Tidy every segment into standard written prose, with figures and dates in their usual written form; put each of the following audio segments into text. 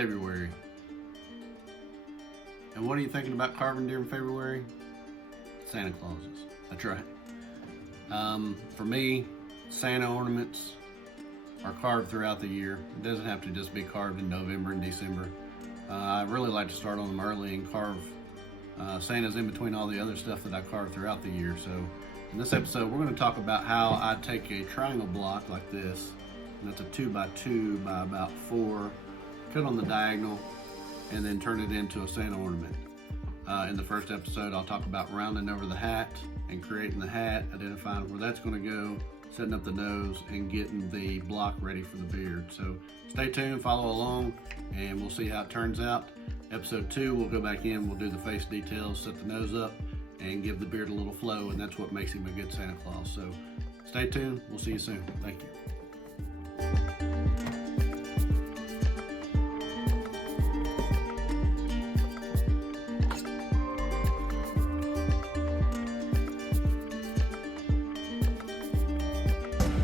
February. And what are you thinking about carving during February? Santa Clauses. That's right. For me, Santa ornaments are carved throughout the year. It doesn't have to just be carved in November and December. I really like to start on them early and carve Santas in between all the other stuff that I carve throughout the year. So in this episode, we're going to talk about how I take a triangle block like this, and that's a 2x2 by about 4, cut on the diagonal, and then turn it into a Santa ornament. In the first episode, I'll talk about rounding over the hat and creating the hat, identifying where that's going to go, setting up the nose, and getting the block ready for the beard. So stay tuned, follow along, and we'll see how it turns out. Episode 2, we'll go back in, we'll do the face details, set the nose up, and give the beard a little flow, and that's what makes him a good Santa Claus. So stay tuned, we'll see you soon. Thank you.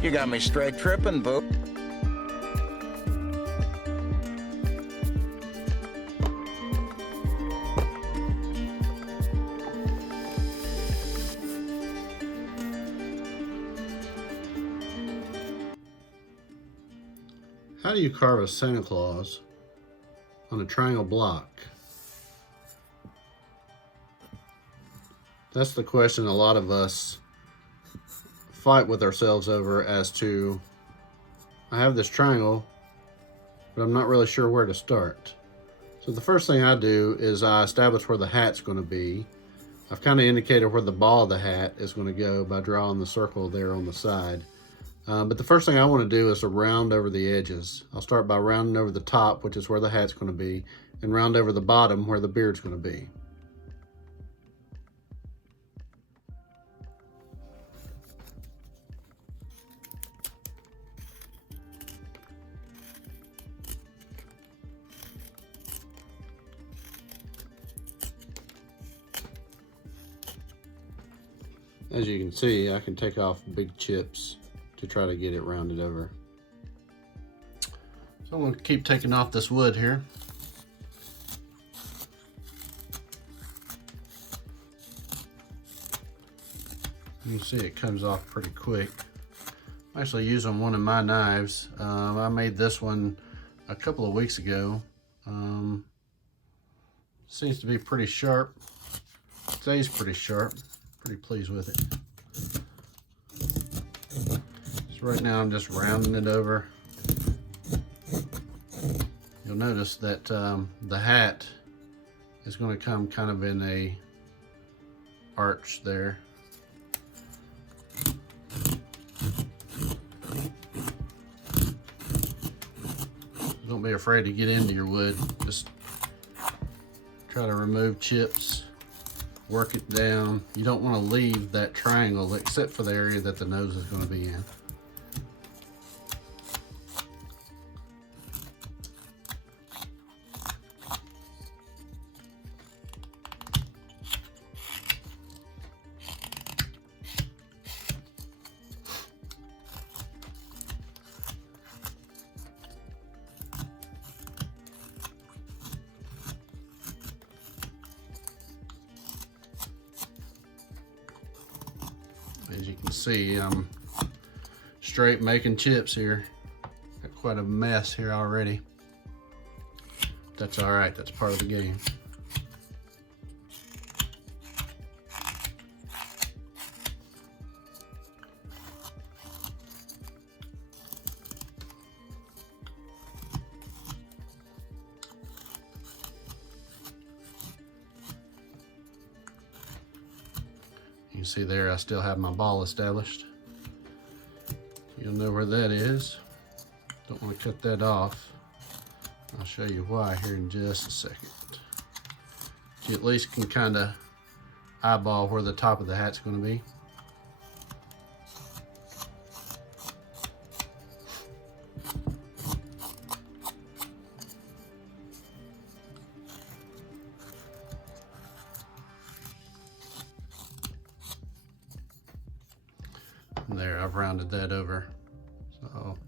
You got me straight tripping, boo. How do you carve a Santa Claus on a triangle block? That's the question a lot of us fight with ourselves over as to, I have this triangle, but I'm not really sure where to start. So the first thing I do is I establish where the hat's going to be. I've kind of indicated where the ball of the hat is going to go by drawing the circle there on the side. But the first thing I want to do is to round over the edges. I'll start by rounding over the top, which is where the hat's going to be, and round over the bottom where the beard's going to be. As you can see, I can take off big chips to try to get it rounded over. So I'm going to keep taking off this wood here. You can see it comes off pretty quick. I'm actually using one of my knives. I made this one a couple of weeks ago. Seems to be pretty sharp. Stays pretty sharp. Pretty pleased with it. So right now I'm just rounding it over. You'll notice that the hat is going to come kind of in a arch there. Don't be afraid to get into your wood. Just try to remove chips. Work it down. You don't want to leave that triangle except for the area that the nose is going to be in. As you can see, I'm straight making chips here. Got quite a mess here already. That's all right, that's part of the game. You can see there I still have my ball established. You'll know where that is. Don't want to cut that off. I'll show you why here in just a second. You at least can kind of eyeball where the top of the hat's going to be. And there, I've rounded that over. So I'll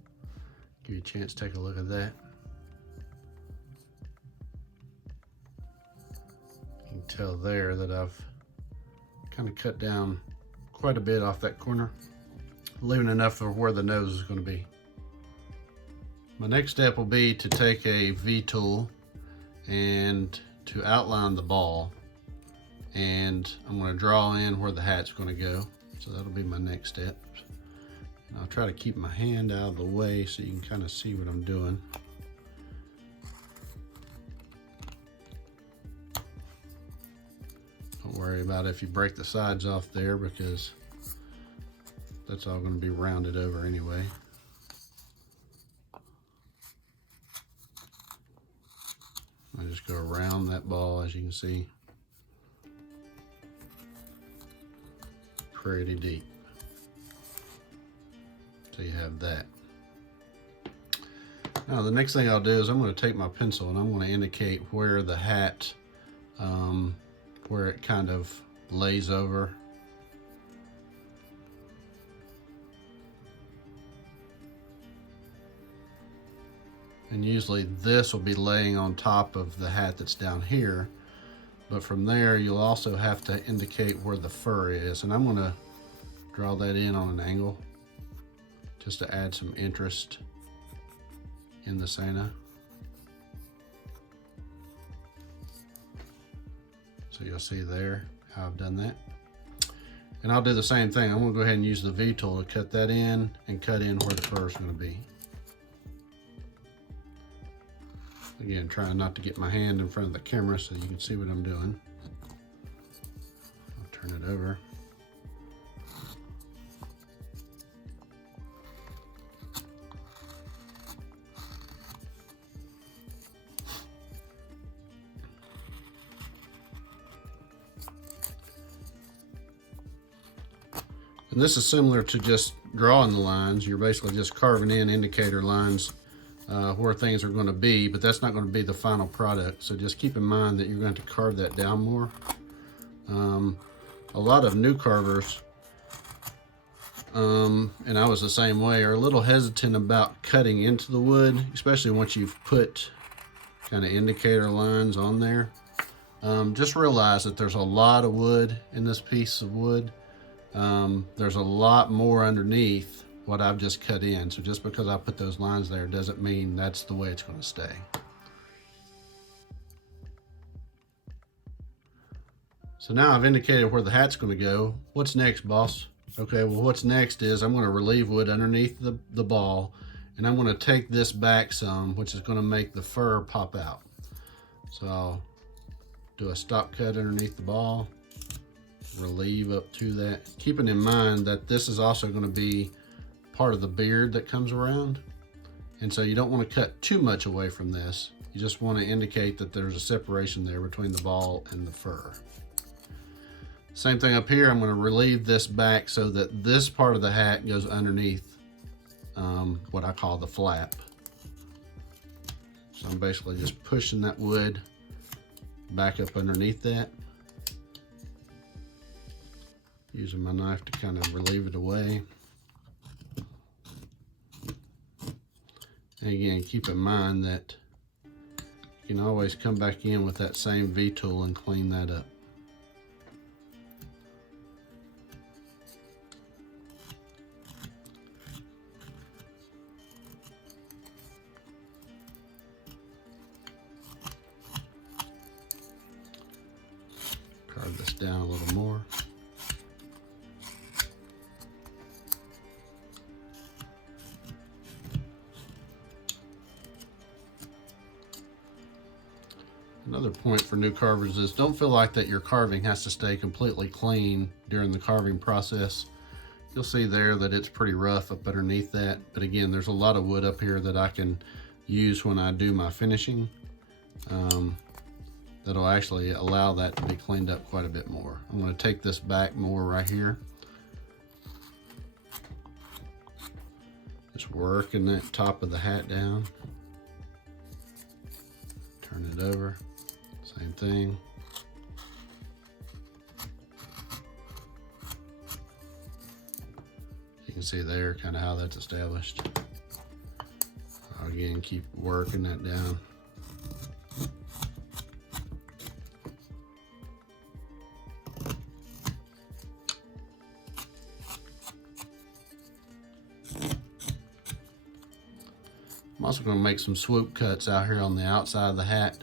give you a chance to take a look at that. tell there that I've kind of cut down quite a bit off that corner, leaving enough for where the nose is going to be. My next step will be to take a V-tool and to outline the ball, and I'm going to draw in where the hat's going to go. So that'll be my next step. And I'll try to keep my hand out of the way so you can kind of see what I'm doing. Don't worry about if you break the sides off there, because that's all going to be rounded over anyway. I just go around that ball, as you can see, pretty deep. So you have that. Now the next thing I'll do is I'm going to take my pencil and I'm going to indicate where the hat, where it kind of lays over. And usually this will be laying on top of the hat that's down here. But from there, you'll also have to indicate where the fur is. And I'm going to draw that in on an angle just to add some interest in the Santa. So you'll see there how I've done that. And I'll do the same thing. I'm going to go ahead and use the V-tool to cut that in and cut in where the fur is going to be. Again, trying not to get my hand in front of the camera so you can see what I'm doing. I'll turn it over. And this is similar to just drawing the lines. You're basically just carving in indicator lines where things are going to be, but that's not going to be the final product. So just keep in mind that you're going to carve that down more. A lot of new carvers, and I was the same way, are a little hesitant about cutting into the wood, especially once you've put kind of indicator lines on there. Just realize that there's a lot of wood in this piece of wood. There's a lot more underneath what I've just cut in. So just because I put those lines there doesn't mean that's the way it's going to stay. So now I've indicated where the hat's going to go. What's next, boss? Okay, well what's next is I'm going to relieve wood underneath the ball, and I'm going to take this back some, which is going to make the fur pop out. So I'll do a stop cut underneath the ball, relieve up to that, keeping in mind that this is also going to be part of the beard that comes around, and so you don't want to cut too much away from this. You just want to indicate that there's a separation there between the ball and the fur. Same thing up here. I'm going to relieve this back so that this part of the hat goes underneath what I call the flap. So I'm basically just pushing that wood back up underneath that, using my knife to kind of relieve it away. And again, keep in mind that you can always come back in with that same V-tool and clean that up. Carve this down a little more. Another point for new carvers is don't feel like that your carving has to stay completely clean during the carving process. You'll see there that it's pretty rough up underneath that, but again, there's a lot of wood up here that I can use when I do my finishing. That'll actually allow that to be cleaned up quite a bit more. I'm going to take this back more right here. Just working that top of the hat down. Turn it over. Same thing. You can see there kind of how that's established. I'll again keep working that down. also going to make some swoop cuts out here on the outside of the hat.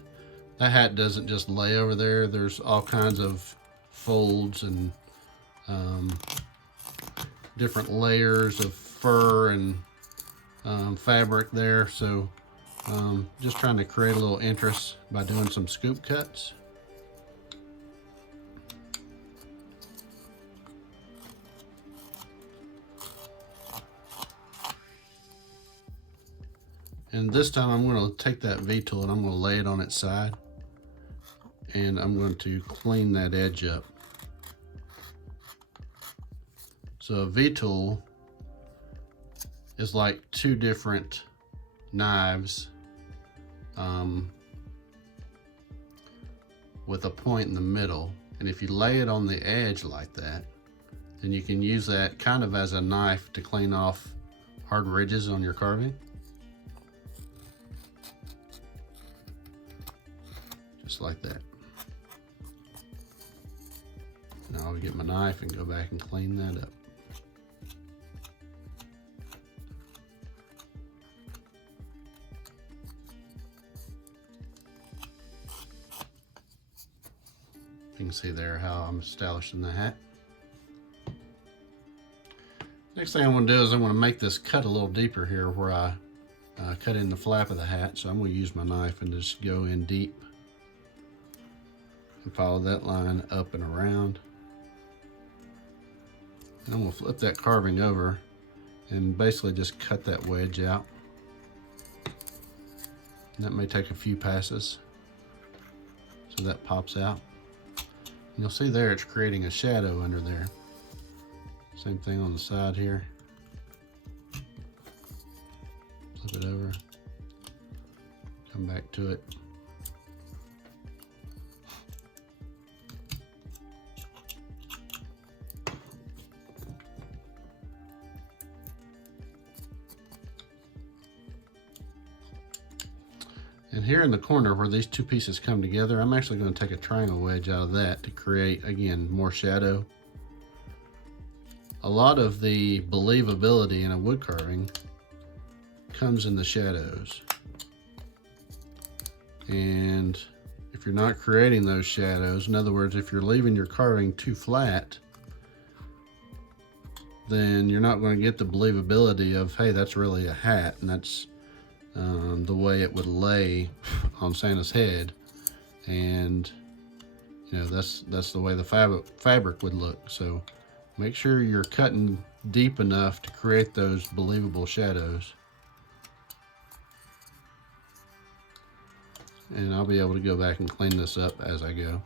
That hat doesn't just lay over there. There's all kinds of folds and different layers of fur and fabric there. So just trying to create a little interest by doing some scoop cuts. And this time I'm going to take that V-tool and I'm going to lay it on its side. And I'm going to clean that edge up. So a V-tool is like two different knives with a point in the middle. And if you lay it on the edge like that, then you can use that kind of as a knife to clean off hard ridges on your carving. Just like that. Now I'll get my knife and go back and clean that up. You can see there how I'm establishing the hat. Next thing I'm going to do is I'm going to make this cut a little deeper here where I cut in the flap of the hat. So I'm going to use my knife and just go in deep and follow that line up and around. And I'm going to flip that carving over and basically just cut that wedge out. And that may take a few passes so that pops out. And you'll see there it's creating a shadow under there. Same thing on the side here. Flip it over, come back to it. And here in the corner where these two pieces come together, I'm actually going to take a triangle wedge out of that to create, again, more shadow. A lot of the believability in a wood carving comes in the shadows. And if you're not creating those shadows, in other words, if you're leaving your carving too flat, then you're not going to get the believability of, hey, that's really a hat, and that's the way it would lay on Santa's head. And you know, that's the way the fabric would look. So make sure you're cutting deep enough to create those believable shadows. And I'll be able to go back and clean this up as I go.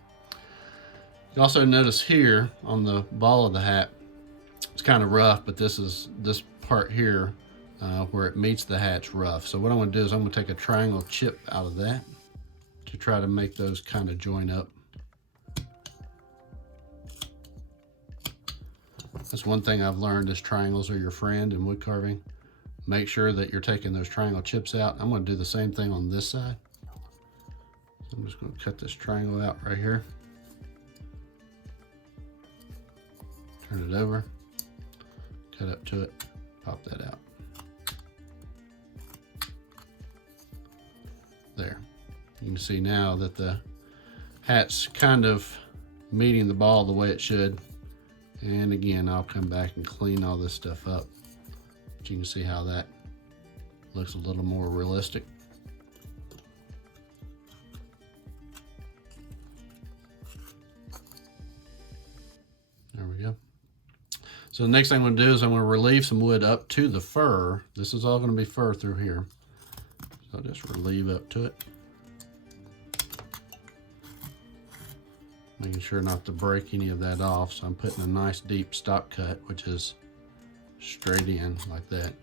You also notice here on the ball of the hat, it's kind of rough, but this part here where it meets the hat's rough. So what I'm going to do is I'm going to take a triangle chip out of that to try to make those kind of join up. That's one thing I've learned, is triangles are your friend in wood carving. Make sure that you're taking those triangle chips out. I'm going to do the same thing on this side. So I'm just going to cut this triangle out right here. Turn it over, cut up to it, pop that out. There. You can see now that the hat's kind of meeting the ball the way it should. And again, I'll come back and clean all this stuff up. But you can see how that looks a little more realistic. There we go. So the next thing I'm going to do is I'm going to relieve some wood up to the fur. This is all going to be fur through here. So I'll just relieve up to it. Making sure not to break any of that off. So I'm putting a nice deep stop cut, which is straight in like that.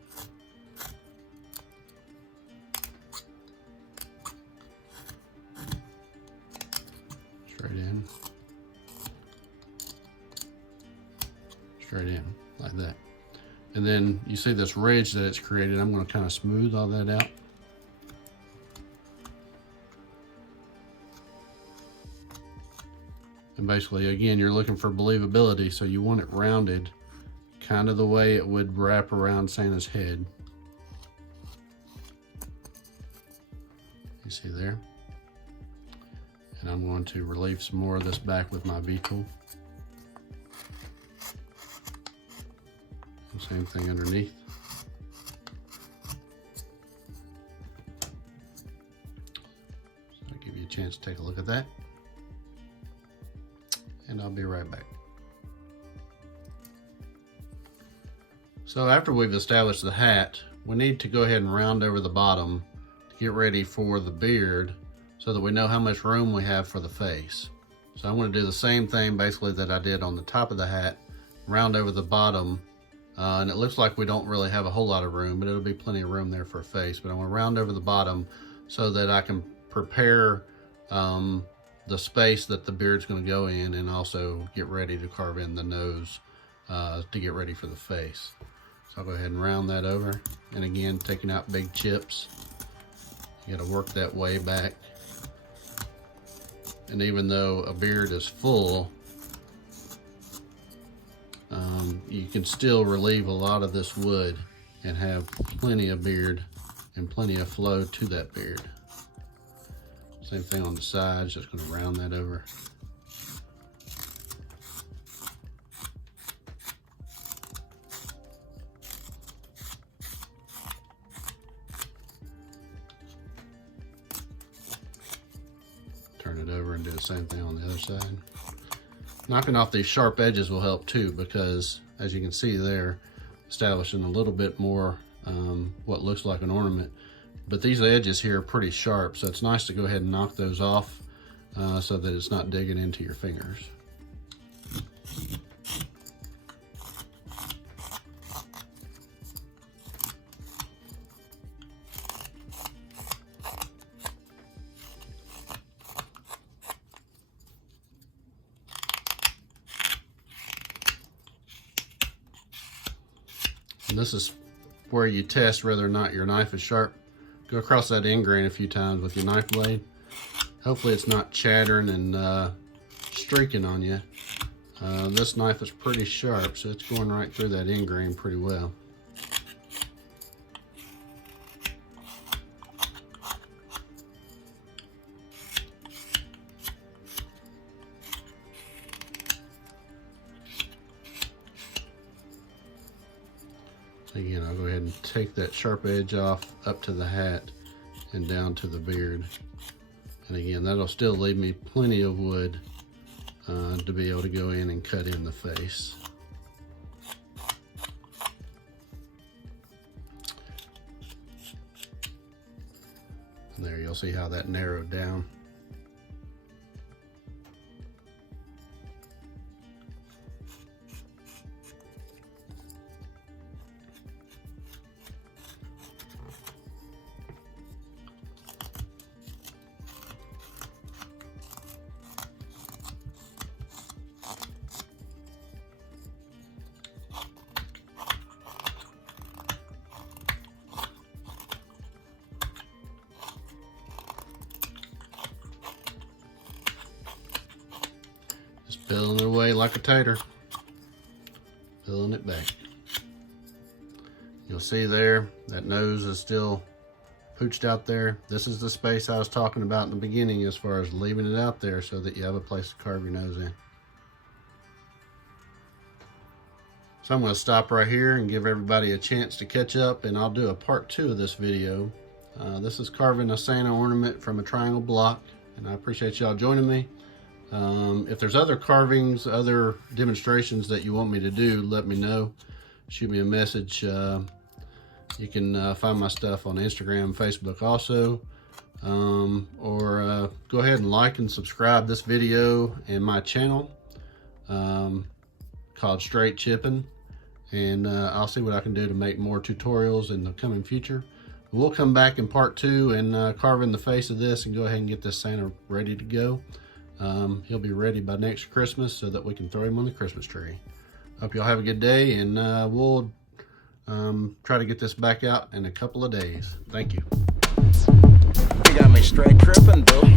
Straight in. Straight in like that. And then you see this ridge that it's created. I'm going to kind of smooth all that out. And basically, again, you're looking for believability, so you want it rounded kind of the way it would wrap around Santa's head. You see there? And I'm going to relieve some more of this back with my V-tool. Same thing underneath. So I'll give you a chance to take a look at that. And I'll be right back. So after we've established the hat, we need to go ahead and round over the bottom to get ready for the beard so that we know how much room we have for the face. So I'm going to do the same thing basically that I did on the top of the hat, round over the bottom. And it looks like we don't really have a whole lot of room, but it'll be plenty of room there for a face. But I'm going to round over the bottom so that I can prepare the space that the beard's going to go in, and also get ready to carve in the nose to get ready for the face. So I'll go ahead and round that over. And again, taking out big chips, you got to work that way back. And even though a beard is full, you can still relieve a lot of this wood and have plenty of beard and plenty of flow to that beard. Same thing on the sides, just going to round that over. Turn it over and do the same thing on the other side. Knocking off these sharp edges will help too, because as you can see there, establishing a little bit more what looks like an ornament. But these edges here are pretty sharp, so it's nice to go ahead and knock those off so that it's not digging into your fingers. And this is where you test whether or not your knife is sharp. Go across that end grain a few times with your knife blade. Hopefully it's not chattering and streaking on you. This knife is pretty sharp, so it's going right through that end grain pretty well. Again, I'll go ahead and take that sharp edge off up to the hat and down to the beard. And again, that'll still leave me plenty of wood to be able to go in and cut in the face. And there, you'll see how that narrowed down. Peeling it away like a tater. Peeling it back. You'll see there, that nose is still pooched out there. This is the space I was talking about in the beginning as far as leaving it out there so that you have a place to carve your nose in. So I'm going to stop right here and give everybody a chance to catch up, and I'll do a part 2 of this video. This is carving a Santa ornament from a triangle block, and I appreciate y'all joining me. If there's other carvings, other demonstrations that you want me to do, let me know. Shoot me a message. You can find my stuff on Instagram, Facebook also. Or go ahead and like and subscribe this video and my channel called Straight Chippin'. And I'll see what I can do to make more tutorials in the coming future. We'll come back in part 2 and carve in the face of this and go ahead and get this Santa ready to go. He'll be ready by next Christmas so that we can throw him on the Christmas tree. Hope y'all have a good day, and we'll try to get this back out in a couple of days. Thank you. You got me straight tripping, boo.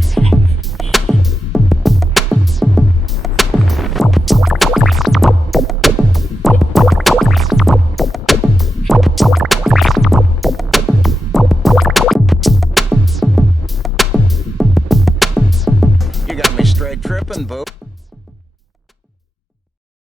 tripping, boo.